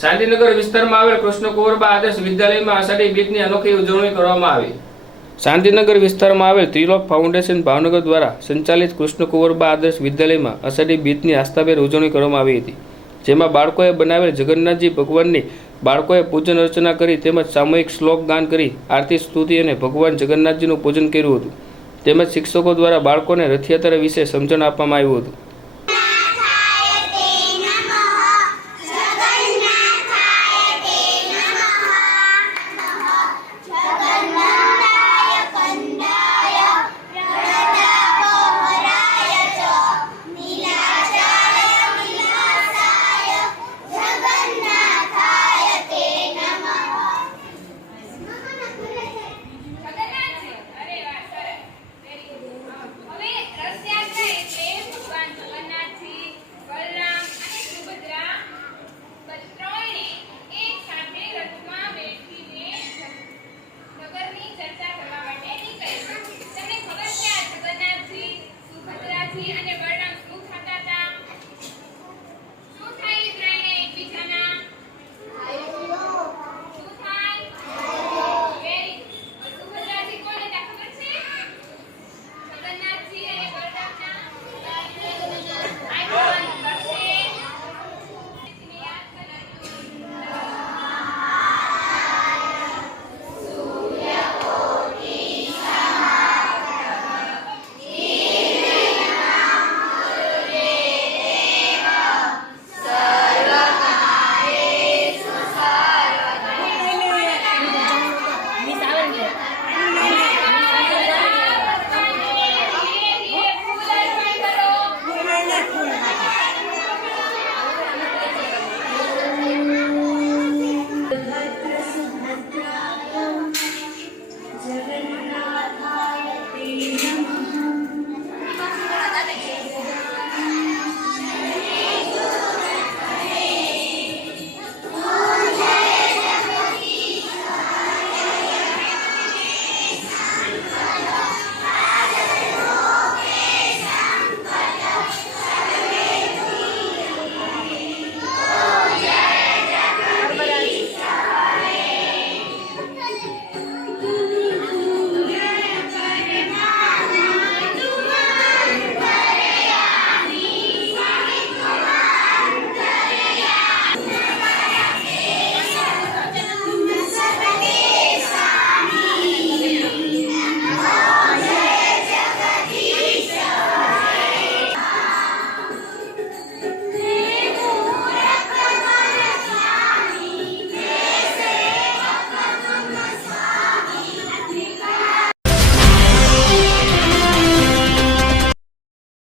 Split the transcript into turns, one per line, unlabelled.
શાંતિનગર વિસ્તારમાં આવેલ કૃષ્ણ કુંવરબા આદર્શ વિદ્યાલયમાં આષાઢી બીજની અનોખી ઉજવણી કરવામાં આવી. શાંતિનગર વિસ્તારમાં આવેલ ત્રિલોક ફાઉન્ડેશન ભાવનગર દ્વારા સંચાલિત કૃષ્ણ કુંવરબા આદર્શ વિદ્યાલયમાં અષાઢી બીજની આસ્થાભેર ઉજવણી કરવામાં આવી હતી. જેમાં બાળકોએ બનાવેલ જગન્નાથજી ભગવાનની બાળકોએ પૂજન અર્ચના કરી તેમજ સામૂહિક શ્લોક ગાન કરી આરતી, સ્તુતિ અને ભગવાન જગન્નાથજીનું પૂજન કર્યું હતું. તેમજ શિક્ષકો દ્વારા બાળકોને રથયાત્રા વિશે સમજણ આપવામાં આવ્યું હતું.